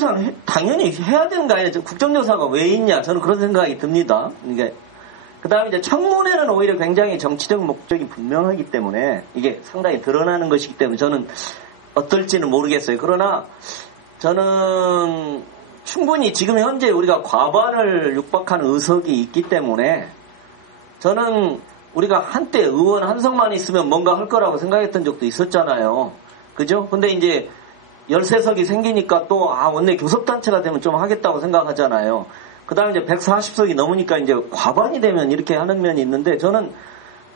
국정조사는 당연히 해야 되는 거 아니에요? 국정조사가 왜 있냐? 저는 그런 생각이 듭니다. 이게 그 다음에 이제 청문회는 오히려 굉장히 정치적 목적이 분명하기 때문에 이게 상당히 드러나는 것이기 때문에 저는 어떨지는 모르겠어요. 그러나 저는 충분히 지금 현재 우리가 과반을 육박하는 의석이 있기 때문에 저는 우리가 한때 의원 한석만 있으면 뭔가 할 거라고 생각했던 적도 있었잖아요. 그죠? 근데 이제 13석이 생기니까 또, 원내 교섭단체가 되면 좀 하겠다고 생각하잖아요. 그 다음에 이제 140석이 넘으니까 이제 과반이 되면 이렇게 하는 면이 있는데 저는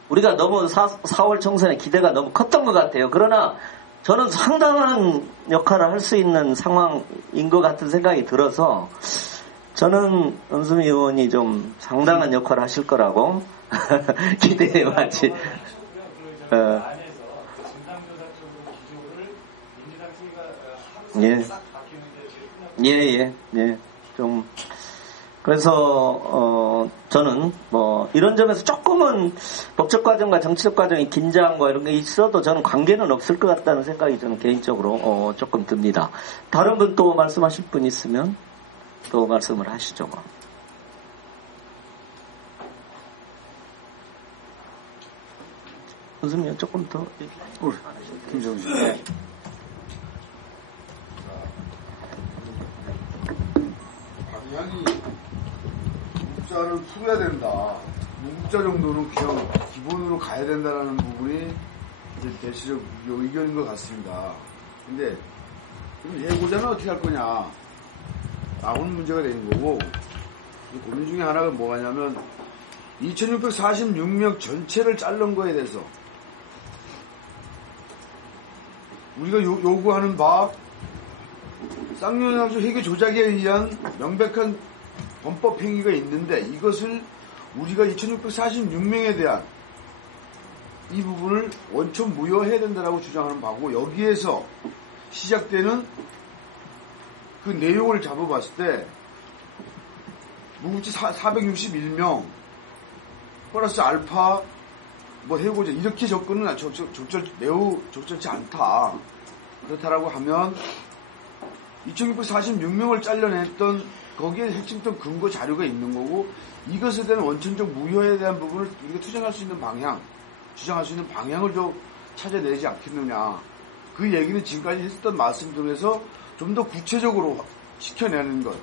우리가 너무 4월 총선에 기대가 너무 컸던 것 같아요. 그러나 저는 상당한 역할을 할 수 있는 상황인 것 같은 생각이 들어서 저는 은수미 의원이 좀 상당한 역할을 하실 거라고 기대해 봤지. 예. 좀 그래서 저는 뭐 이런 점에서 조금은 법적 과정과 정치적 과정의 긴장과 이런 게 있어도 저는 관계는 없을 것 같다는 생각이 저는 개인적으로 조금 듭니다. 다른 분 또 말씀하실 분 있으면 또 말씀을 하시죠. 무슨 조금 더 김정준. 네. 당연히 무국자를 풀어야 된다. 무국자 정도는 그냥 기본으로 가야 된다라는 부분이 이제 대체적 의견인 것 같습니다. 근데 그럼 예고자는 어떻게 할 거냐? 나오는 문제가 되는 거고, 고민 중에 하나가 뭐냐면 2646명 전체를 자른 거에 대해서 우리가 요구하는 바 쌍용합주 회계 조작에 의한 명백한 범법 행위가 있는데 이것을 우리가 2646명에 대한 이 부분을 원천 무효해야 된다라고 주장하는 바고, 여기에서 시작되는 그 내용을 잡아봤을 때 무급지 461명 플러스 알파 뭐 해고자 이렇게 접근은 매우 적절치 않다. 그렇다라고 하면 2646명을 잘라냈던 거기에 핵심적 근거 자료가 있는 거고, 이것에 대한 원천적 무효에 대한 부분을 우리가 투쟁할 수 있는 방향, 주장할 수 있는 방향을 좀 찾아내지 않겠느냐. 그 얘기는 지금까지 했었던 말씀 중에서 좀 더 구체적으로 시켜내는 것.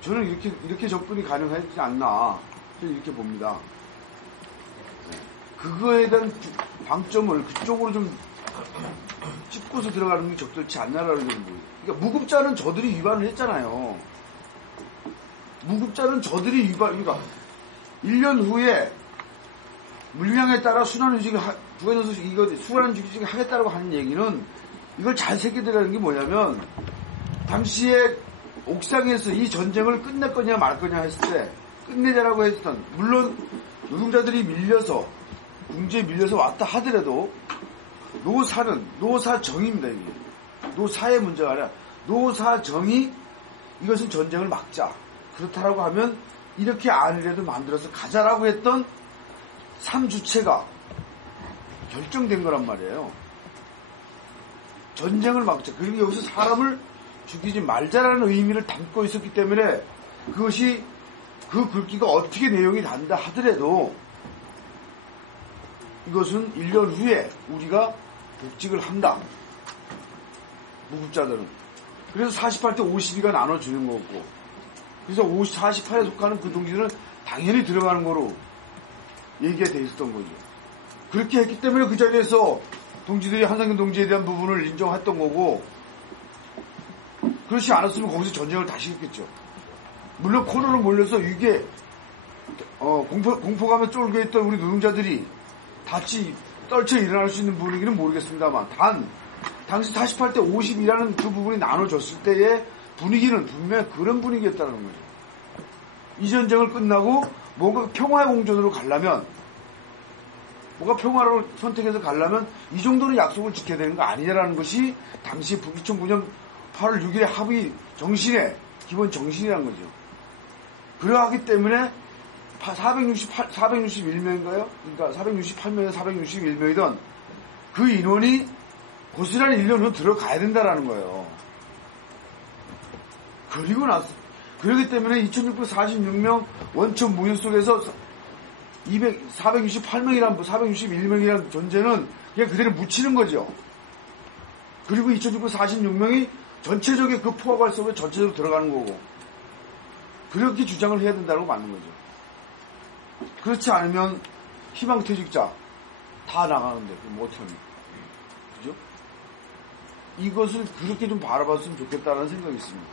저는 이렇게 접근이 가능하지 않나. 저는 이렇게 봅니다. 그거에 대한 방점을 그쪽으로 좀 짚고서 들어가는 게 적절치 않나라는 거예요. 그러니까 무급자는 저들이 위반을 했잖아요. 무급자는 저들이 그러니까 1년 후에 물량에 따라 순환휴직, 부가연수 이거 순환휴직 하겠다라고 하는 얘기는 이걸 잘 새겨들라는 게 뭐냐면, 당시에 옥상에서 이 전쟁을 끝낼 거냐 말 거냐 했을 때 끝내자라고 했던, 물론 노동자들이 밀려서 궁지에 밀려서 왔다 하더라도 노사정입니다. 이게 노사의 문제가 아니라 노사정이 이것은 전쟁을 막자, 그렇다라고 하면 이렇게 안이라도 만들어서 가자라고 했던 3주체가 결정된 거란 말이에요. 전쟁을 막자. 그리고 여기서 사람을 죽이지 말자라는 의미를 담고 있었기 때문에 그것이 그 글귀가 어떻게 내용이 단다 하더라도 이것은 1년 후에 우리가 복직을 한다. 무급자들은. 그래서 48대 52가 나눠주는 거고, 그래서 48에 속하는 그 동지들은 당연히 들어가는 거로 얘기가 돼 있었던 거죠. 그렇게 했기 때문에 그 자리에서 동지들이 한상균 동지에 대한 부분을 인정했던 거고, 그렇지 않았으면 거기서 전쟁을 다시 했겠죠. 물론 코너로 몰려서 이게 공포감에 쫄게 있던 우리 노동자들이 같이 떨쳐 일어날 수 있는 분위기는 모르겠습니다만, 당시 48대 50이라는 그 부분이 나눠졌을 때의 분위기는 분명히 그런 분위기였다는 거죠. 이 전쟁을 끝나고 뭔가 평화의 공존으로 가려면, 뭔가 평화를 선택해서 가려면 이 정도는 약속을 지켜야 되는 거 아니냐라는 것이 당시 2009년 8월 6일의 합의 정신의 기본 정신이라는 거죠. 그러하기 때문에 461명인가요? 그러니까 468명에서 461명이던 그 인원이 고스란히 1년 후 들어가야 된다라는 거예요. 그러기 때문에 2646명 원천 무효 속에서 468명이란 존재는 그냥 그대로 묻히는 거죠. 그리고 2646명이 전체적인 그 포괄 속에 전체적으로 들어가는 거고, 그렇게 주장을 해야 된다고 맞는 거죠. 그렇지 않으면 희망퇴직자 다 나가는데 그럼 어떻게 합니까? 그죠? 이것을 그렇게 좀 바라봤으면 좋겠다는 생각이 있습니다.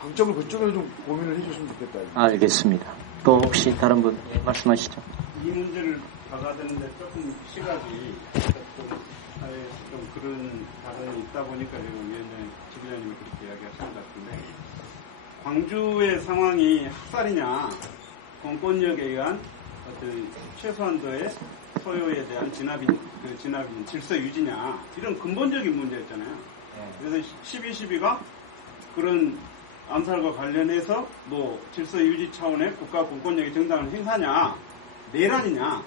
방점을 그쪽으로 좀 고민을 해줬으면 좋겠다. 알겠습니다. 또 혹시 다른 분 말씀하시죠. 이 문제를 박아드는데 조금 시각이 사회에서 좀 그런 다름이 있다 보니까 지금 지부장님이 그렇게 이야기하시는 것 같은데, 광주의 상황이 학살이냐 공권력에 의한 어떤 최소한도의 소요에 대한 진압인 질서 유지냐, 이런 근본적인 문제였잖아요. 그래서 12.12가 그런 암살과 관련해서 뭐 질서 유지 차원의 국가 공권력의 정당한 행사냐, 내란이냐,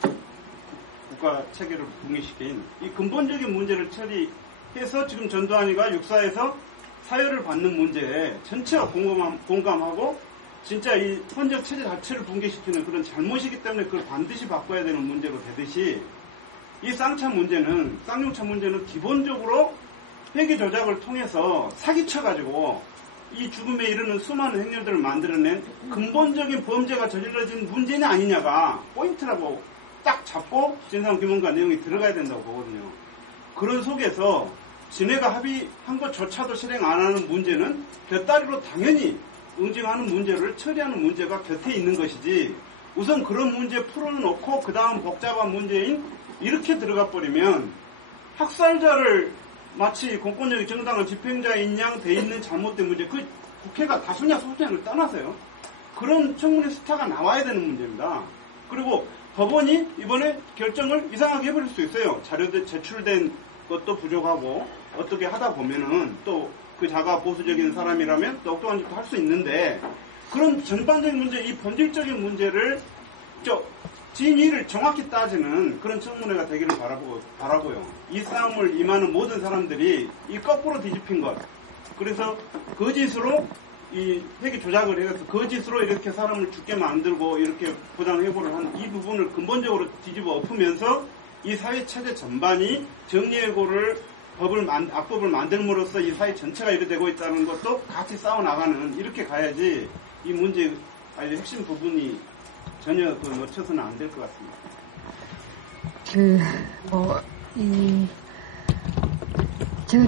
국가 체계를 붕괴시킨 이 근본적인 문제를 처리해서 지금 전두환이가 육사에서 사회를 받는 문제에 전체가 공감하고 진짜 이 헌정 체제 자체를 붕괴시키는 그런 잘못이기 때문에 그걸 반드시 바꿔야 되는 문제로 되듯이, 이 쌍차 문제는, 쌍용차 문제는 기본적으로 회계 조작을 통해서 사기쳐가지고 이 죽음에 이르는 수많은 행렬들을 만들어낸 근본적인 범죄가 저질러진 문제냐 아니냐가 포인트라고 딱 잡고 진상규명과 내용이 들어가야 된다고 보거든요. 그런 속에서 진해가 합의한 것조차도 실행 안 하는 문제는 곁다리로 당연히 응징하는 문제를 처리하는 문제가 곁에 있는 것이지, 우선 그런 문제 풀어놓고 그 다음 복잡한 문제인 이렇게 들어가 버리면 학살자를 마치 공권력이 정당한 집행자인 양 돼 있는 잘못된 문제, 그 국회가 다수냐 소수냐를 떠나서요, 그런 청문회 스타가 나와야 되는 문제입니다. 그리고 법원이 이번에 결정을 이상하게 해버릴 수 있어요. 자료들 제출된 것도 부족하고 어떻게 하다 보면은 또 그 자가 보수적인 사람이라면 또 엉뚱한 짓도 할 수 있는데, 그런 전반적인 문제, 이 본질적인 문제를 진위를 정확히 따지는 그런 청문회가 되기를 바라고요. 이 싸움을 임하는 모든 사람들이 이 거꾸로 뒤집힌 것, 그래서 거짓으로 이 회계 조작을 해서 거짓으로 이렇게 사람을 죽게 만들고 이렇게 부당해고를 한 이 부분을 근본적으로 뒤집어 엎으면서 이 사회 체제 전반이 정리해고를 악법을 만들므로써 이 사회 전체가 이렇게 되고 있다는 것도 같이 싸워나가는, 이렇게 가야지 이 문제의 핵심 부분이 전혀 놓쳐서는 안 될 것 같습니다. 제가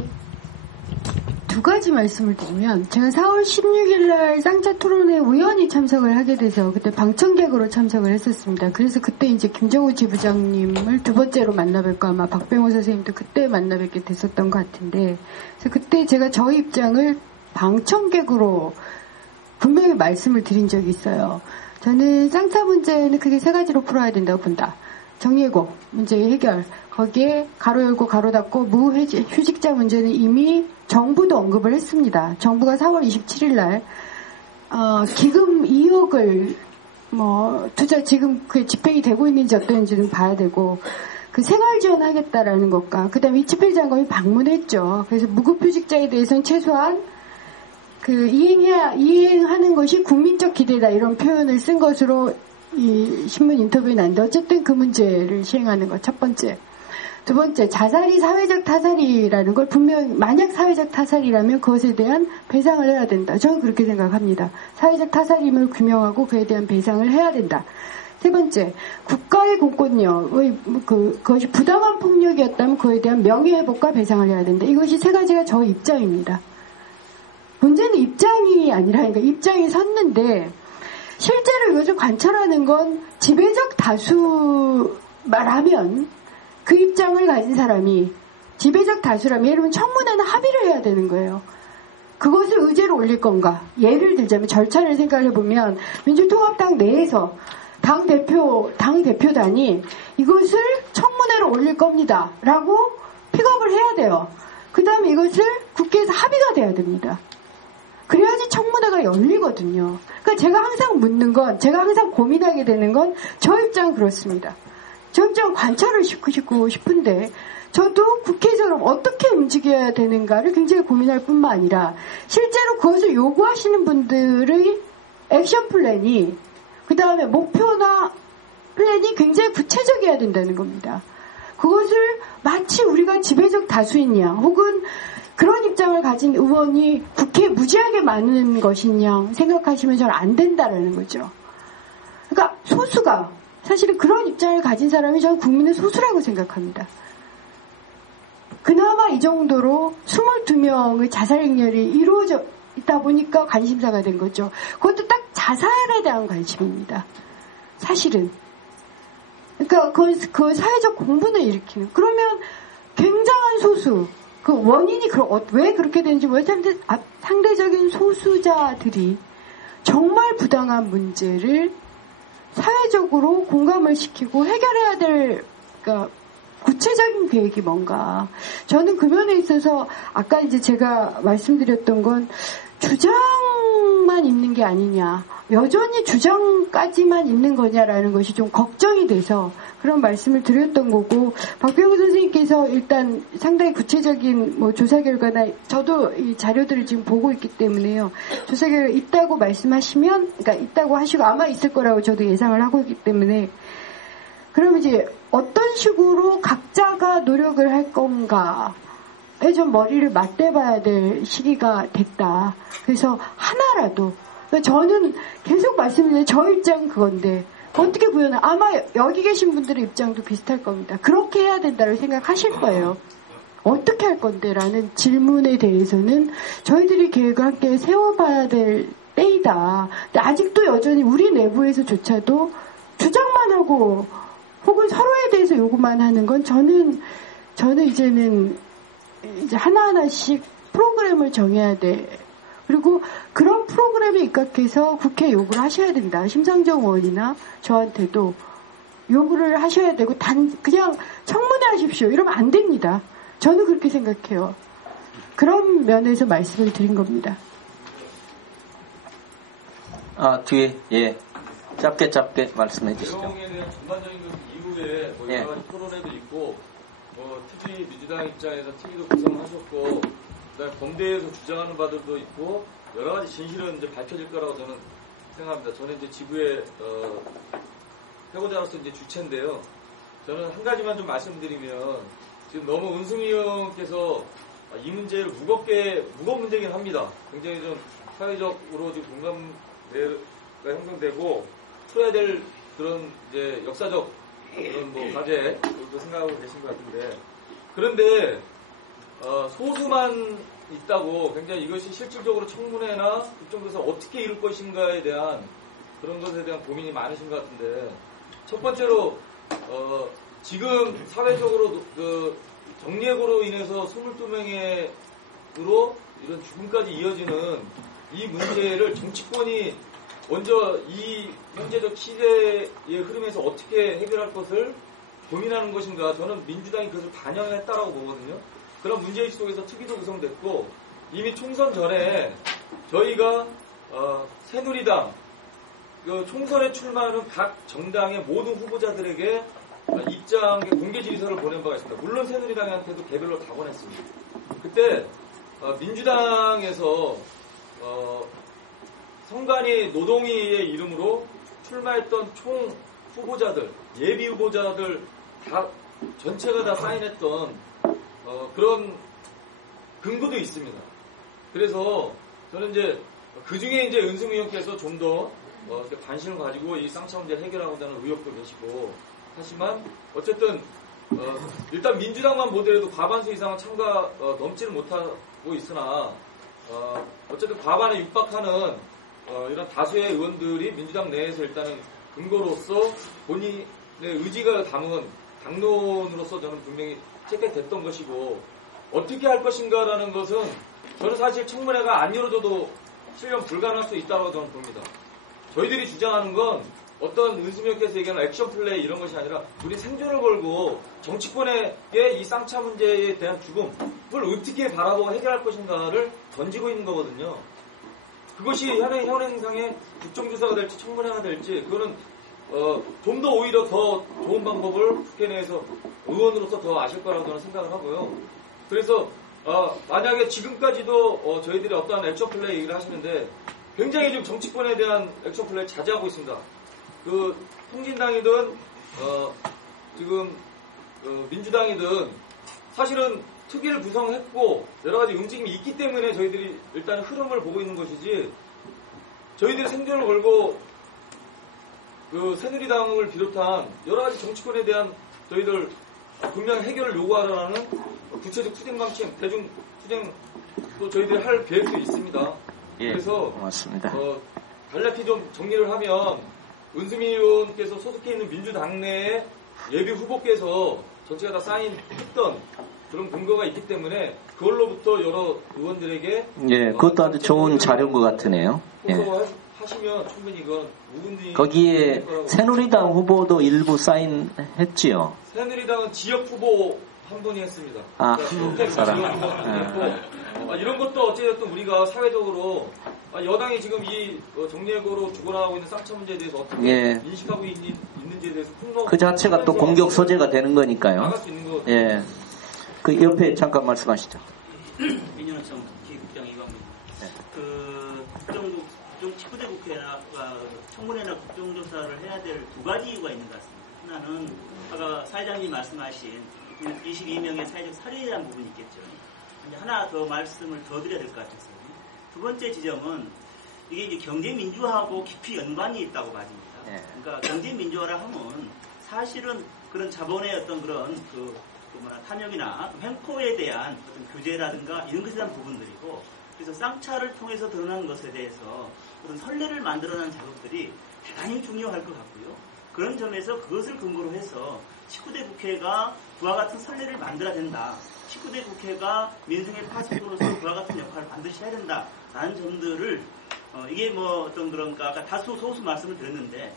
두 가지 말씀을 드리면, 제가 4월 16일 날 쌍차 토론회 우연히 참석을 하게 돼서 그때 방청객으로 참석을 했었습니다. 그래서 그때 이제 김정우 지부장님을 두 번째로 만나뵐까, 아마 박병호 선생님도 그때 만나뵙게 됐었던 것 같은데, 그래서 그때 제가 저희 입장을 방청객으로 분명히 말씀을 드린 적이 있어요. 저는 쌍차 문제는 크게 세 가지로 풀어야 된다고 본다. 정리해고 문제의 해결, 거기에 가로 열고 가로 닫고 무휴직자 문제는 이미 정부도 언급을 했습니다. 정부가 4월 27일 날 기금 2억을 투자, 지금 그 집행이 되고 있는지 어떤지는 봐야 되고, 그 생활 지원하겠다라는 것과 그다음에 이치필 장관이 방문했죠. 그래서 무급휴직자에 대해서는 최소한 그 이행하는 것이 국민적 기대다, 이런 표현을 쓴 것으로 이 신문 인터뷰에 나왔는데, 어쨌든 그 문제를 시행하는 것 첫 번째. 두 번째, 자살이 사회적 타살이라는 걸 분명히, 만약 사회적 타살이라면 그것에 대한 배상을 해야 된다. 저는 그렇게 생각합니다. 사회적 타살임을 규명하고 그에 대한 배상을 해야 된다. 세 번째, 국가의 공권력의 그것이 부당한 폭력이었다면 그에 대한 명예회복과 배상을 해야 된다. 이것이 세 가지가 저 입장입니다. 문제는 입장이 아니라, 그러니까 입장이 섰는데, 실제로 이것을 관철하는 건 지배적 다수 말하면, 그 입장을 가진 사람이 지배적 다수라면, 예를 들면 청문회는 합의를 해야 되는 거예요. 그것을 의제로 올릴 건가? 예를 들자면 절차를 생각해 보면, 민주통합당 내에서 당 대표단이 이것을 청문회로 올릴 겁니다 라고 픽업을 해야 돼요. 그 다음에 이것을 국회에서 합의가 돼야 됩니다. 그래야지 청문회가 열리거든요. 그러니까 제가 항상 묻는 건, 제가 항상 고민하게 되는 건, 저 입장은 그렇습니다. 저 입장은 관철을 시키고 싶은데, 저도 국회에서 어떻게 움직여야 되는가를 굉장히 고민할 뿐만 아니라 실제로 그것을 요구하시는 분들의 액션 플랜이 그 다음에 목표나 플랜이 굉장히 구체적이어야 된다는 겁니다. 그것을 마치 우리가 지배적 다수인 양 혹은 그런 입장을 가진 의원이 국회에 무지하게 많은 것인 양 생각하시면 저는 안 된다라는 거죠. 그러니까 소수가 사실은 그런 입장을 가진 사람이 저는 국민의 소수라고 생각합니다. 그나마 이 정도로 22명의 자살 행렬이 이루어져 있다 보니까 관심사가 된 거죠. 그것도 딱 자살에 대한 관심입니다. 사실은. 그러니까 그 사회적 공분을 일으키는. 그러면 굉장한 소수, 그 원인이 왜 그렇게 되는지 모르겠는데 상대적인 소수자들이 정말 부당한 문제를 사회적으로 공감을 시키고 해결해야 될, 그러니까 구체적인 계획이 뭔가. 저는 그 면에 있어서 아까 이제 제가 말씀드렸던 건 주장만 있는 게 아니냐, 여전히 주장까지만 있는 거냐라는 것이 좀 걱정이 돼서 그런 말씀을 드렸던 거고, 박병우 선생님께서 일단 상당히 구체적인 조사 결과나 저도 이 자료들을 지금 보고 있기 때문에요. 조사 결과 있다고 말씀하시면, 그러니까 있다고 하시고 아마 있을 거라고 저도 예상을 하고 있기 때문에, 그럼 이제 어떤 식으로 각자가 노력을 할 건가에 좀 머리를 맞대봐야 될 시기가 됐다. 그래서 하나라도, 저는 계속 말씀드리는 저 입장은 그건데 어떻게 구현을, 아마 여기 계신 분들의 입장도 비슷할 겁니다. 그렇게 해야 된다고 생각하실 거예요. 어떻게 할 건데 라는 질문에 대해서는 저희들이 계획을 함께 세워봐야 될 때이다. 근데 아직도 여전히 우리 내부에서조차도 주장만 하고 혹은 서로에 대해서 요구만 하는 건 저는 이제는 이제 하나하나씩 프로그램을 정해야 돼. 그리고 그런 프로그램에 입각해서 국회에 요구를 하셔야 된다. 심상정 의원이나 저한테도 요구를 하셔야 되고, 그냥 청문회 하십시오 이러면 안 됩니다. 저는 그렇게 생각해요. 그런 면에서 말씀을 드린 겁니다. 뒤에, 예. 짧게 말씀해 주시죠. 내용에 대한 전반적인 이후에 여러 가지 토론회도 있고, TV 민주당 입장에서 TV도 구성하셨고, 그다음에 범대에서 주장하는 바들도 있고, 여러 가지 진실은 이제 밝혀질 거라고 저는 생각합니다. 저는 이제 지구의 해고자로서 이제 주체인데요. 저는 한 가지만 좀 말씀드리면, 지금 너무 은승희 의원께서 이 문제를 무거운 문제긴 합니다. 굉장히 좀 사회적으로 지금 공감대가 형성되고 풀어야 될 그런 이제 역사적 그런 과제도 생각하고 계신 것 같은데, 그런데 소수만 있다고 굉장히 이것이 실질적으로 청문회나 국정조사 어떻게 이룰 것인가에 대한 그런 것에 대한 고민이 많으신 것 같은데, 첫 번째로 지금 사회적으로 그 정리해고로 인해서 22명으로 이런 죽음까지 이어지는 이 문제를 정치권이 먼저 이 현재적 시대의 흐름에서 어떻게 해결할 것을 고민하는 것인가, 저는 민주당이 그것을 반영했다라고 보거든요. 그런 문제의식 속에서 특위도 구성됐고, 이미 총선 전에 저희가 새누리당 총선에 출마하는 각 정당의 모든 후보자들에게 입장의 공개 질의서를 보낸 바가 있습니다. 물론 새누리당한테도 개별로 다 보냈습니다. 그때 민주당에서 성관이 노동위의 이름으로 출마했던 총 후보자들, 예비 후보자들 다 전체가 다 사인했던 그런 근거도 있습니다. 그래서 저는 이제 그 중에 이제 은승 의원께서 좀 더 관심을 가지고 이 쌍차 문제를 해결하고자 하는 의욕도 계시고 하지만, 어쨌든 일단 민주당만 보더라도 과반수 이상은 참가 넘지를 못하고 있으나 어쨌든 과반에 육박하는 이런 다수의 의원들이 민주당 내에서 일단은 근거로서 본인의 의지가 담은 당론으로서 저는 분명히 체크됐던 것이고, 어떻게 할 것인가라는 것은 저는 사실 청문회가 안 열어줘도 실현 불가능할 수 있다고 저는 봅니다. 저희들이 주장하는 건 어떤 은수명께서 얘기하는 액션 플레이 이런 것이 아니라 우리 생존을 걸고 정치권에게 이 쌍차 문제에 대한 죽음을 어떻게 바라보고 해결할 것인가를 던지고 있는 거거든요. 그것이 현행상의 국정조사가 될지 청문회가 될지 그거는 좀 더 오히려 더 좋은 방법을 국회 내에서 의원으로서 더 아실 거라고 저는 생각을 하고요. 그래서 만약에 지금까지도 저희들이 어떠한 액션 플레이 얘기를 하시는데 굉장히 지금 정치권에 대한 액션 플레이 자제하고 있습니다. 그 통진당이든 지금 민주당이든 사실은 특위를 구성했고 여러 가지 움직임이 있기 때문에 저희들이 일단 흐름을 보고 있는 것이지 저희들이 생존을 걸고 그 새누리당을 비롯한 여러 가지 정치권에 대한 저희들 분명 해결을 요구하라는 구체적 투쟁 방침, 대중 투쟁도 저희들이 할 계획도 있습니다. 예, 그래서 고맙습니다. 간략히 좀 정리를 하면 은수미 의원께서 소속해 있는 민주당 내에 예비 후보께서 전체가 다 사인했던 그런 근거가 있기 때문에 그걸로부터 여러 의원들에게 예, 그것도 아주 좋은 자료인 것 같으네요. 예. 하시면 충분히 이건 무근지 거기에 새누리당 후보도 일부 사인했지요. 새누리당은 지역 후보 한 분이 했습니다. 한 사람. 했고 이런 것도 어쨌든 우리가 사회적으로 여당이 지금 이 정례고로 주고나가고 있는 쌍차 문제에 대해서 어떻게 예. 인식하고 있는지에 대해서 폭로 그 자체가 또 공격 소재가 되는 거니까요. 나갈 수 있는 거. 예. 그 옆에 잠깐 말씀하시죠. 민주노총 기국장 이광입니다. 그 국정 19대 국회나 청문회나 국정조사를 해야 될 두 가지 이유가 있는 것 같습니다. 하나는 아까 사회자님 말씀하신 22명의 사회적 사례에 대한 부분이 있겠죠. 하나 더 말씀을 더 드려야 될 것 같았어요. 두 번째 지점은 이게 이제 경제 민주화하고 깊이 연관이 있다고 봐집니다. 그러니까 경제 민주화라 하면 사실은 그런 자본의 어떤 그런 탐욕이나 횡포에 대한 어떤 규제라든가 이런 것에 대한 부분들이고, 그래서 쌍차를 통해서 드러난 것에 대해서 어떤 선례를 만들어내는 작업들이 대단히 중요할 것 같고요. 그런 점에서 그것을 근거로 해서 19대 국회가 그와 같은 선례를 만들어야 된다. 19대 국회가 민생의 파수꾼으로서 그와 같은 역할을 반드시 해야 된다라는 점들을 이게 어떤 그런가 아까 다수 소수 말씀을 드렸는데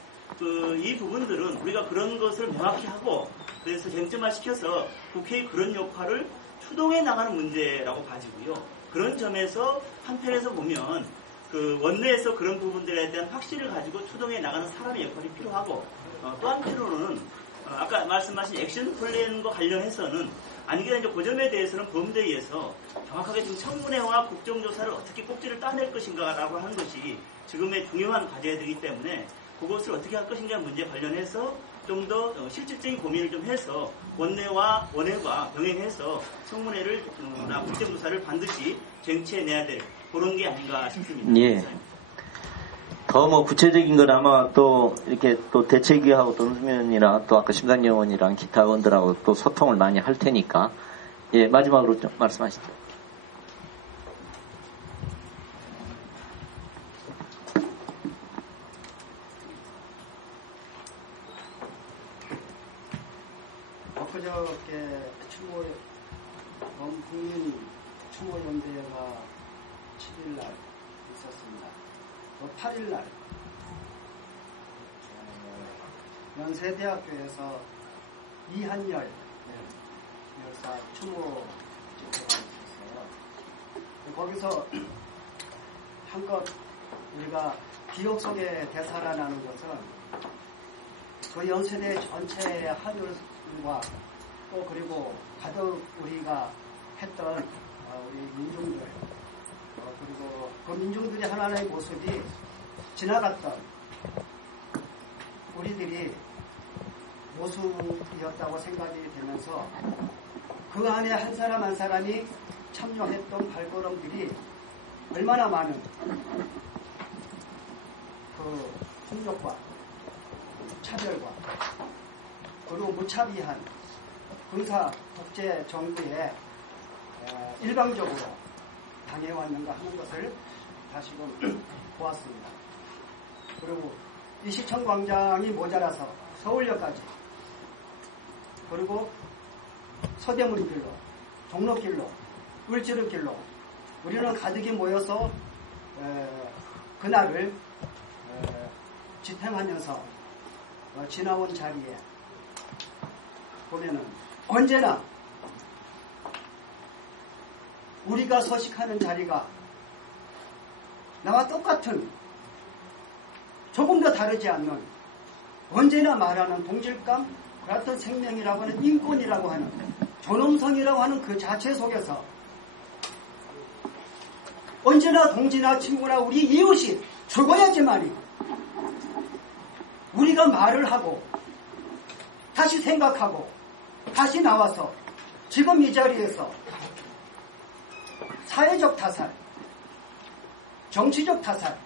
이 부분들은 우리가 그런 것을 명확히 하고 그래서 쟁점화시켜서 국회의 그런 역할을 추동해 나가는 문제라고 봐지고요. 그런 점에서 한편에서 보면 그 원내에서 그런 부분들에 대한 확신을 가지고 추동해 나가는 사람의 역할이 필요하고 또 한편으로는 아까 말씀하신 액션 플랜과 관련해서는 아니게 이제 그 점에 대해서는 법무대에서 정확하게 지금 청문회와 국정조사를 어떻게 꼭지를 따낼 것인가라고 하는 것이 지금의 중요한 과제이기 때문에 그것을 어떻게 할 것인가 문제 관련해서 좀 더 실질적인 고민을 좀 해서 원내와 원회과 병행해서 청문회를 나 국정조사를 반드시 쟁취해내야 될 그런 게 아닌가 싶습니다. 예. 더 구체적인 건 아마 또 이렇게 또 대책위하고 또 은수면이랑 또 아까 심상정 의원이랑 기타 의원들하고 또 소통을 많이 할 테니까 예, 마지막으로 좀 말씀하시죠. 엊그저께 국민 추모연대회가 7일날 있었습니다. 또 8일날 연세대학교에서 이한열 열사 추모 집회가 있었어요. 거기서 한껏 우리가 기억 속에 되살아나는 것은 그 연세대 전체의 한율과 또 그리고 가득 우리가 했던 우리 민중들 그리고 그 민중들이 하나의 모습이 지나갔던 우리들이 모습이었다고 생각이 되면서 그 안에 한 사람 한 사람이 참여했던 발걸음들이 얼마나 많은 그 폭력과 차별과 그리고 무차비한 군사 독재 정부에 일방적으로 당해왔는가 하는 것을 다시금 보았습니다. 그리고 이 시청광장이 모자라서 서울역까지 그리고 서대문길로 종로길로 을지로길로 우리는 가득히 모여서 그날을 지탱하면서 지나온 자리에 보면은 언제나 우리가 서식하는 자리가 나와 똑같은 조금 더 다르지 않는 언제나 말하는 동질감, 그렇던 생명이라고 하는 인권이라고 하는 존엄성이라고 하는 그 자체 속에서 언제나 동지나 친구나 우리 이웃이 죽어야지만이 우리가 말을 하고 다시 생각하고 다시 나와서 지금 이 자리에서 사회적 타살, 정치적 타살,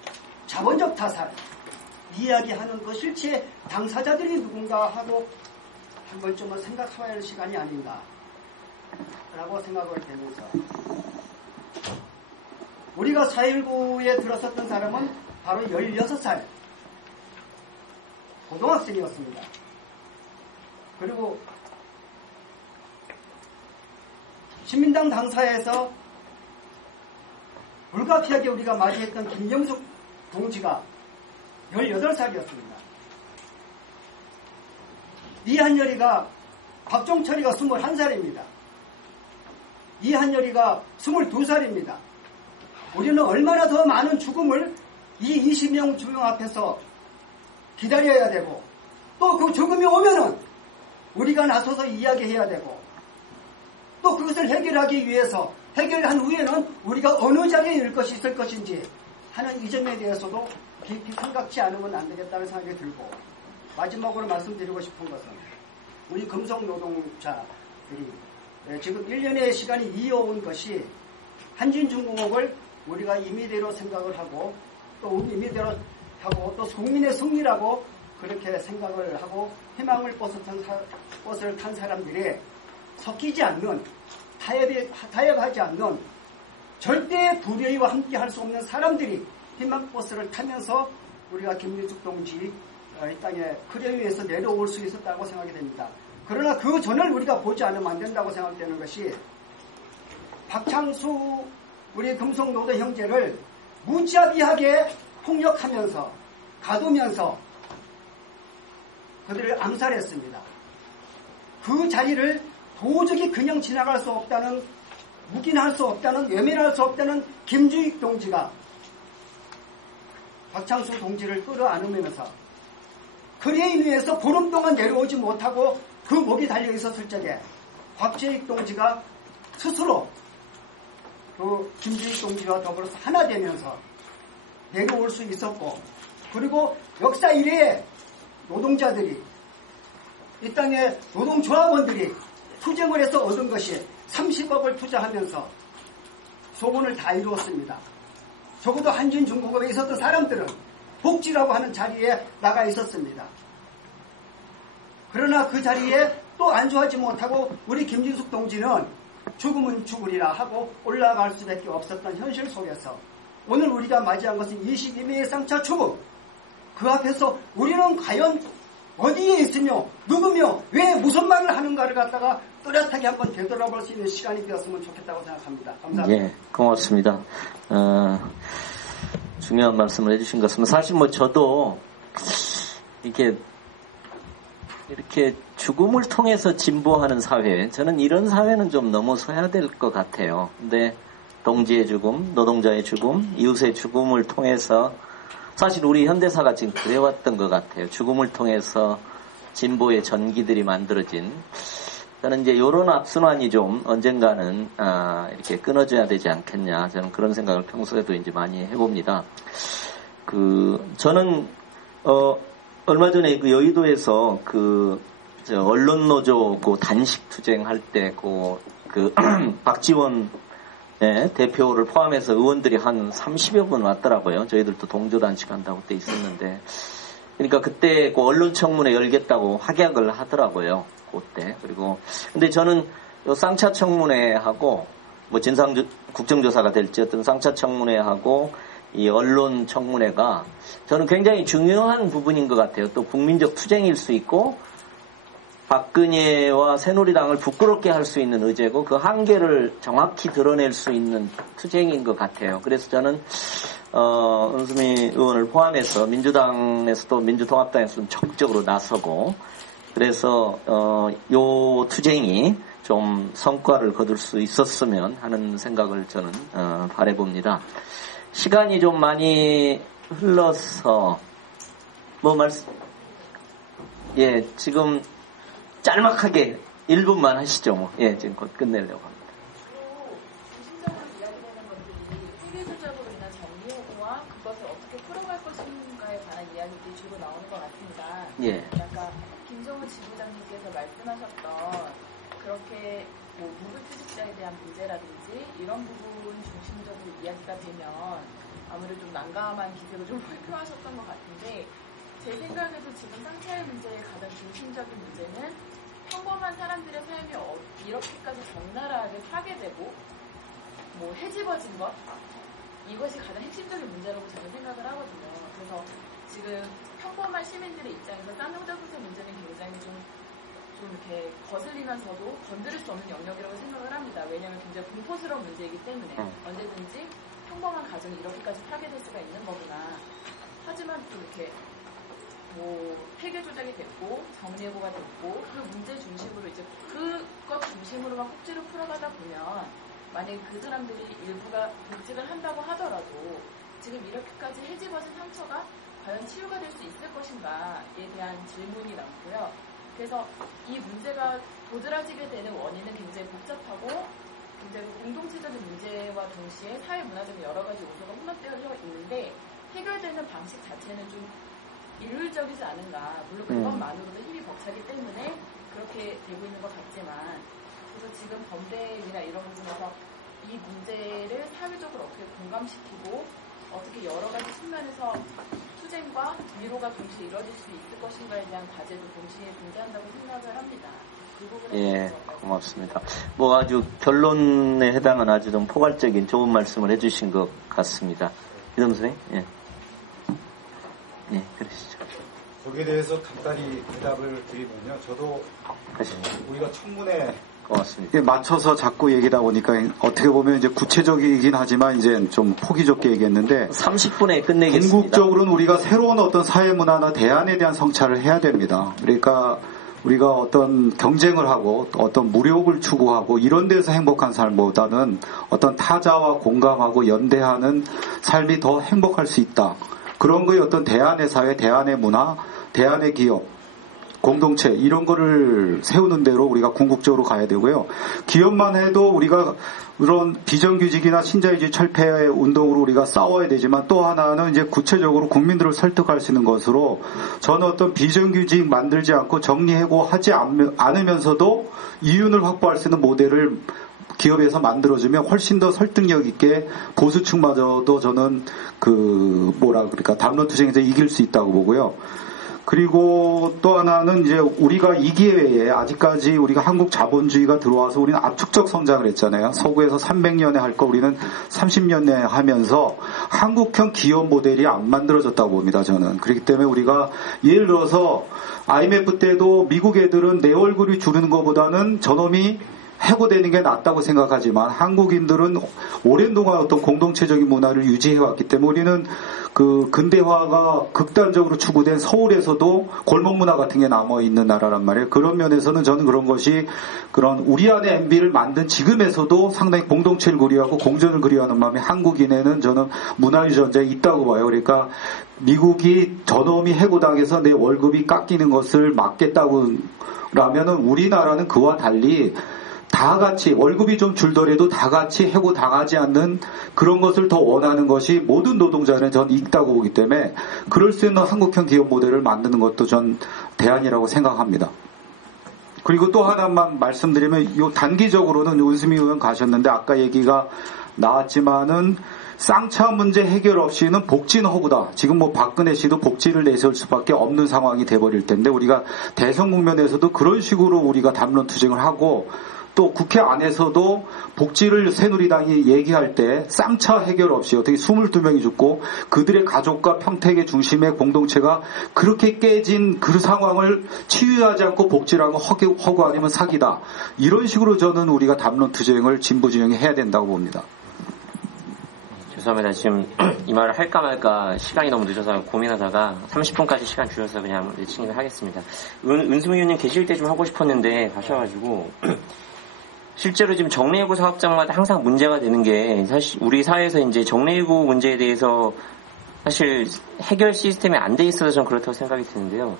자본적 타살 이야기하는 그 실체 당사자들이 누군가 하고 한 번쯤은 생각해야 할 시간이 아닌가 라고 생각을 되면서 우리가 4.19에 들어섰던 사람은 바로 16살 고등학생이었습니다. 그리고 신민당 당사에서 불가피하게 우리가 맞이했던 김영숙 동지가 18살이었습니다. 이한열이가 박종철이가 21살입니다. 이한열이가 22살입니다. 우리는 얼마나 더 많은 죽음을 이 20명 주명 앞에서 기다려야 되고 또 그 죽음이 오면은 우리가 나서서 이야기해야 되고 또 그것을 해결하기 위해서 해결한 후에는 우리가 어느 자리에 있을 것이 있을 것인지 하는 이 점에 대해서도 깊이 생각지 않으면 안 되겠다는 생각이 들고 마지막으로 말씀드리고 싶은 것은 우리 금속 노동자들이 지금 1년의 시간이 이어온 것이 한진중공업을 우리가 임의대로 생각을 하고 또 임의대로 하고 또 국민의 승리라고 그렇게 생각을 하고 희망을 버스를 탄 사람들이 섞이지 않는 타협하지 않는 절대 불의와 함께 할 수 없는 사람들이 희망버스를 타면서 우리가 김민숙 동지 이 땅에 크레 위에서 내려올 수 있었다고 생각이 됩니다. 그러나 그 전을 우리가 보지 않으면 안 된다고 생각되는 것이 박창수 우리 금속노동 형제를 무자비하게 폭력하면서 가두면서 그들을 암살했습니다. 그 자리를 도저히 그냥 지나갈 수 없다는 묵인할 수 없다는 외면할 수 없다는 김주익 동지가 박창수 동지를 끌어안으면서 그에 인해서 보름 동안 내려오지 못하고 그 목이 달려있었을 적에 곽재익 동지가 스스로 그 김주익 동지와 더불어서 하나 되면서 내려올 수 있었고 그리고 역사 이래에 노동자들이 이 땅에 노동조합원들이 투쟁을 해서 얻은 것이 30억을 투자하면서 소원을 다 이루었습니다. 적어도 한진중공업에 있었던 사람들은 복지라고 하는 자리에 나가 있었습니다. 그러나 그 자리에 또 안주하지 못하고 우리 김진숙 동지는 죽으면 죽으리라 하고 올라갈 수밖에 없었던 현실 속에서 오늘 우리가 맞이한 것은 22명의 쌍차 죽음. 그 앞에서 우리는 과연 어디에 있으며 누구며 왜 무슨 말을 하는가를 갖다가 또렷하게 한번 되돌아볼 수 있는 시간이 되었으면 좋겠다고 생각합니다. 감사합니다. 예, 고맙습니다. 중요한 말씀을 해주신 것 같습니다. 사실 저도 이렇게 죽음을 통해서 진보하는 사회, 저는 이런 사회는 좀 넘어서야 될 것 같아요. 근데 동지의 죽음, 노동자의 죽음, 이웃의 죽음을 통해서 사실 우리 현대사가 지금 그래왔던 것 같아요. 죽음을 통해서 진보의 전기들이 만들어진. 저는 이제 이런 악순환이 좀 언젠가는 이렇게 끊어져야 되지 않겠냐. 저는 그런 생각을 평소에도 이제 많이 해봅니다. 저는 얼마 전에 그 여의도에서 언론노조 단식 투쟁할 때 박지원 대표를 포함해서 의원들이 한 30여 분 왔더라고요. 저희들도 동조단식 한다고 그때 있었는데. 그러니까 그때 언론청문회 열겠다고 확약을 하더라고요. 그때. 그리고, 근데 저는 요 쌍차청문회하고, 국정조사가 될지 어떤 쌍차청문회하고 이 언론청문회가 저는 굉장히 중요한 부분인 것 같아요. 또 국민적 투쟁일 수 있고, 박근혜와 새누리당을 부끄럽게 할 수 있는 의제고 그 한계를 정확히 드러낼 수 있는 투쟁인 것 같아요. 그래서 저는 은수미 의원을 포함해서 민주당에서도 민주통합당에서 좀 적극적으로 나서고 그래서 요 투쟁이 좀 성과를 거둘 수 있었으면 하는 생각을 저는 바라봅니다. 시간이 좀 많이 흘러서 예, 지금 짤막하게 1분만 하시죠. 뭐. 예, 지금 곧 끝내려고 합니다. 구심적으로 이야기되는 것들이 세계적으로 인한 정리해고와 그것을 어떻게 풀어갈 것인가에 관한 이야기들이 주로 나오는 것 같습니다. 예. 아까 김정은 지부장님께서 말씀하셨던 그렇게 뭐 무급휴직자에 대한 문제라든지 이런 부분 중심적으로 이야기가 되면 아무래도 좀 난감한 기색을 좀 발표하셨던 것 같은데 제 생각에도 지금 상차의 문제의 가장 중심적인 문제는 평범한 사람들의 삶이 이렇게까지 적나라하게 파괴되고 뭐 해집어진 것 이것이 가장 핵심적인 문제라고 저는 생각을 하거든요. 그래서 지금 평범한 시민들의 입장에서 쌍용자소세 문제는 굉장히 좀 이렇게 거슬리면서도 건드릴 수 없는 영역이라고 생각을 합니다. 왜냐하면 굉장히 공포스러운 문제이기 때문에 언제든지 평범한 가정이 이렇게까지 파괴될 수가 있는 거구나. 하지만 또 이렇게 뭐 폐쇄 조작이 됐고 정리해고가 됐고 그 문제 중심으로 이제 그것 중심으로만 꼭지를 풀어가다 보면 만약에 그 사람들이 일부가 복직을 한다고 하더라도 지금 이렇게까지 해집어진 상처가 과연 치유가 될 수 있을 것인가에 대한 질문이 남고요. 그래서 이 문제가 도드라지게 되는 원인은 굉장히 복잡하고 굉장히 공동체적인 문제와 동시에 사회 문화적인 여러 가지 요소가 혼합되어 있는데 해결되는 방식 자체는 좀 일률적이지 않은가. 물론 그것만으로도 힘이 벅차기 때문에 그렇게 되고 있는 것 같지만 그래서 지금 범죄나 이런 부분에서 이 문제를 사회적으로 어떻게 공감시키고 어떻게 여러 가지 측면에서 투쟁과 위로가 동시에 이루어질 수 있을 것인가에 대한 과제도 동시에 존재한다고 생각을 합니다. 그 부분에 예, 고맙습니다. 뭐 아주 결론에 해당한 아주 좀 포괄적인 좋은 말씀을 해주신 것 같습니다. 이동 선생님, 예. 네, 그러시죠. 거기에 대해서 간단히 대답을 드리면요. 저도 우리가 청문회 고맙습니다. 맞춰서 자꾸 얘기다 보니까 어떻게 보면 이제 구체적이긴 하지만 이제 좀 포기 좁게 얘기했는데 30분에 끝내겠습니다. 궁극적으로는 우리가 새로운 어떤 사회 문화나 대안에 대한 성찰을 해야 됩니다. 그러니까 우리가 어떤 경쟁을 하고 어떤 무력을 추구하고 이런 데서 행복한 삶보다는 어떤 타자와 공감하고 연대하는 삶이 더 행복할 수 있다. 그런 거에 어떤 대안의 사회, 대안의 문화, 대안의 기업, 공동체 이런 거를 세우는 대로 우리가 궁극적으로 가야 되고요. 기업만 해도 우리가 그런 비정규직이나 신자유주의 철폐 운동으로 우리가 싸워야 되지만 또 하나는 이제 구체적으로 국민들을 설득할 수 있는 것으로 저는 어떤 비정규직 만들지 않고 정리해고하지 않으면서도 이윤을 확보할 수 있는 모델을 기업에서 만들어주면 훨씬 더 설득력 있게 보수층마저도 저는 그러니까 담론 투쟁에서 이길 수 있다고 보고요. 그리고 또 하나는 이제 우리가 이 기회에 아직까지 우리가 한국 자본주의가 들어와서 우리는 압축적 성장을 했잖아요. 서구에서 300년에 할 거 우리는 30년에 하면서 한국형 기업 모델이 안 만들어졌다고 봅니다. 저는. 그렇기 때문에 우리가 예를 들어서 IMF 때도 미국 애들은 내 얼굴이 주는 것보다는 저놈이 해고되는 게 낫다고 생각하지만 한국인들은 오랜 동안 어떤 공동체적인 문화를 유지해왔기 때문에 우리는 그 근대화가 극단적으로 추구된 서울에서도 골목 문화 같은 게 남아있는 나라란 말이에요. 그런 면에서는 저는 그런 것이 그런 우리 안에 MB를 만든 지금에서도 상당히 공동체를 그리워하고 공존을 그리워하는 마음이 한국인에는 저는 문화유전자에 있다고 봐요. 그러니까 미국이 저놈이 해고당해서 내 월급이 깎이는 것을 막겠다고 라면은 우리나라는 그와 달리 다 같이 월급이 좀 줄더라도 다 같이 해고 당하지 않는 그런 것을 더 원하는 것이 모든 노동자는 전 있다고 보기 때문에 그럴 수 있는 한국형 기업 모델을 만드는 것도 전 대안이라고 생각합니다. 그리고 또 하나만 말씀드리면 요 단기적으로는 은수미 의원 가셨는데 아까 얘기가 나왔지만은 쌍차 문제 해결 없이는 복지는 허구다. 지금 뭐 박근혜 씨도 복지를 내세울 수밖에 없는 상황이 돼버릴 텐데 우리가 대선 국면에서도 그런 식으로 우리가 담론 투쟁을 하고 또 국회 안에서도 복지를 새누리당이 얘기할 때 쌍차 해결 없이 어떻게 22명이 죽고 그들의 가족과 평택의 중심의 공동체가 그렇게 깨진 그 상황을 치유하지 않고 복지라는 건 허구 아니면 사기다. 이런 식으로 저는 우리가 담론 투쟁을 진보 진영이 해야 된다고 봅니다. 죄송합니다. 지금 이 말을 할까 말까 시간이 너무 늦어서 고민하다가 30분까지 시간 주셔서 그냥 진행을 하겠습니다. 은수미 의원님 계실 때 좀 하고 싶었는데 가셔가지고 실제로 지금 정리해고 사업장마다 항상 문제가 되는 게 사실 우리 사회에서 이제 정리해고 문제에 대해서 사실 해결 시스템이 안 돼 있어서 전 그렇다고 생각이 드는데요.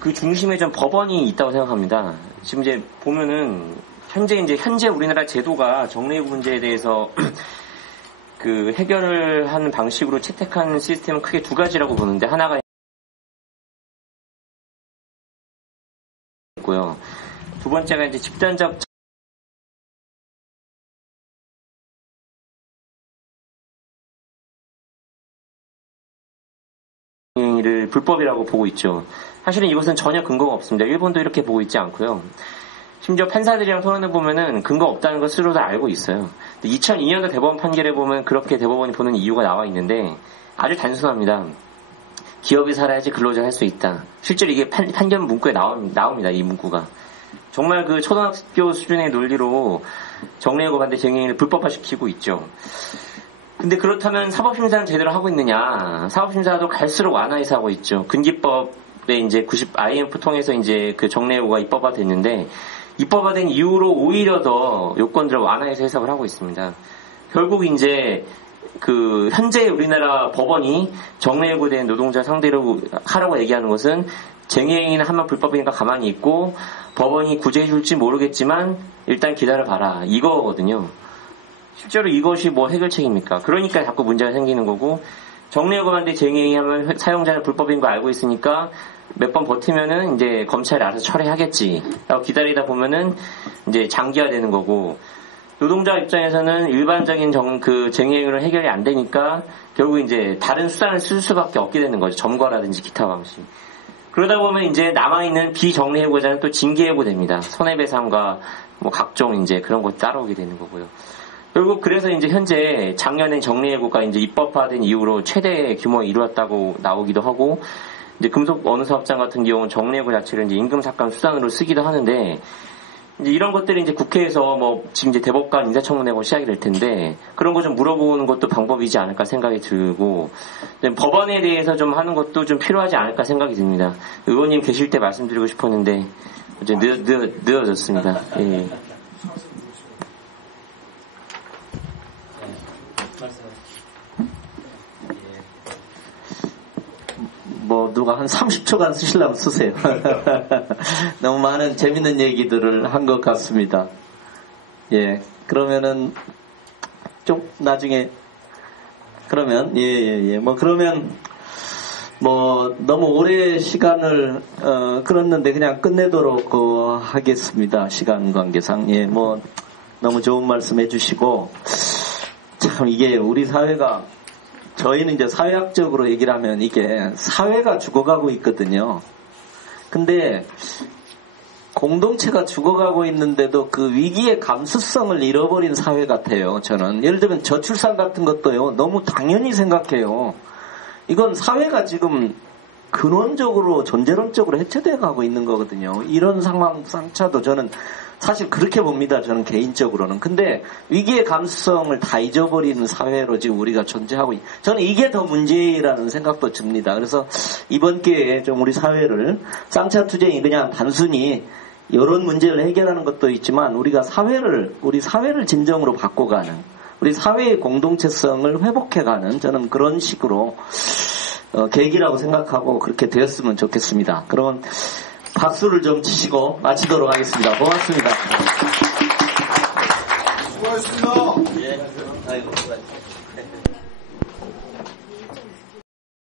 그 중심에 좀 법원이 있다고 생각합니다. 지금 이제 보면은 현재 우리나라 제도가 정례구 문제에 대해서 그 해결을 하는 방식으로 채택한 시스템은 크게 두 가지라고 보는데, 하나가 있고요. 두 번째가 이제 집단적 를 불법이라고 보고 있죠. 사실은 이것은 전혀 근거가 없습니다. 일본도 이렇게 보고 있지 않고요. 심지어 판사들이랑 토론해 보면은 근거 없다는 걸 스스로 다 알고 있어요. 2002년도 대법원 판결에 보면 그렇게 대법원이 보는 이유가 나와 있는데 아주 단순합니다. 기업이 살아야지 근로자가 할 수 있다. 실제로 이게 판결 문구에 나옵니다. 이 문구가. 정말 그 초등학교 수준의 논리로 정례구 반대 쟁행을 불법화시키고 있죠. 근데 그렇다면 사법심사는 제대로 하고 있느냐? 사법심사도 갈수록 완화해서 하고 있죠. 근기법에 이제 IMF 통해서 이제 그 정례구가 입법화 됐는데, 입법화된 이후로 오히려 더 요건들을 완화해서 해석을 하고 있습니다. 결국 이제 그 현재 우리나라 법원이 정례구된 노동자 상대로 하라고 얘기하는 것은 쟁행위는 하면 불법이니까 가만히 있고 법원이 구제해줄지 모르겠지만 일단 기다려봐라, 이거거든요. 실제로 이것이 뭐 해결책입니까? 그러니까 자꾸 문제가 생기는 거고, 정례구 반대 쟁행위 하면 사용자는 불법인 거 알고 있으니까 몇 번 버티면은 이제 검찰이 알아서 철회하겠지 라고 기다리다 보면은 이제 장기화되는 거고, 노동자 입장에서는 일반적인 그 쟁행위로 해결이 안 되니까 결국 이제 다른 수단을 쓸 수밖에 없게 되는 거죠. 점거라든지 기타 방식. 그러다 보면 이제 남아있는 비정례해고자는 또 징계해고 됩니다. 손해배상과 뭐 각종 이제 그런 것 따라오게 되는 거고요. 결국 그래서 이제 현재 작년에 정례해고가 이제 입법화된 이후로 최대 규모에 이루었다고 나오기도 하고, 이제 금속 어느 사업장 같은 경우는 정례해고 자체를 이제 임금 삭감 수단으로 쓰기도 하는데, 이제 이런 것들이 이제 국회에서 뭐 지금 이제 대법관 인사청문회가 시작이 될 텐데 그런 거 좀 물어보는 것도 방법이지 않을까 생각이 들고, 법원에 대해서 좀 하는 것도 좀 필요하지 않을까 생각이 듭니다. 의원님 계실 때 말씀드리고 싶었는데 이제 늦어졌습니다. 예. 뭐 누가 한 30초간 쓰시려면 쓰세요. 너무 많은 재밌는 얘기들을 한 것 같습니다. 예, 그러면은 좀 나중에 그러면 뭐 그러면 뭐 너무 오래 시간을 끌었는데 그냥 끝내도록 하겠습니다. 시간 관계상. 예, 뭐 너무 좋은 말씀 해주시고, 참 이게 우리 사회가, 저희는 이제 사회학적으로 얘기를 하면 이게 사회가 죽어가고 있거든요. 근데 공동체가 죽어가고 있는데도 그 위기의 감수성을 잃어버린 사회 같아요. 저는 예를 들면 저출산 같은 것도요, 너무 당연히 생각해요. 이건 사회가 지금 근원적으로 존재론적으로 해체되어 가고 있는 거거든요. 이런 상황조차도 저는 사실 그렇게 봅니다. 저는 개인적으로는. 근데 위기의 감수성을 다 잊어버리는 사회로 지금 우리가 존재하고 저는 이게 더 문제라는 생각도 듭니다. 그래서 이번 기회에 좀 우리 사회를, 쌍차 투쟁이 그냥 단순히 이런 문제를 해결하는 것도 있지만 우리 사회를 진정으로 바꿔가는, 우리 사회의 공동체성을 회복해가는, 저는 그런 식으로 계기라고 생각하고 그렇게 되었으면 좋겠습니다. 그러면 박수를 좀 치시고 마치도록 하겠습니다. 고맙습니다. 수고하셨습니다. 예. 아이고, 수고하셨습니다.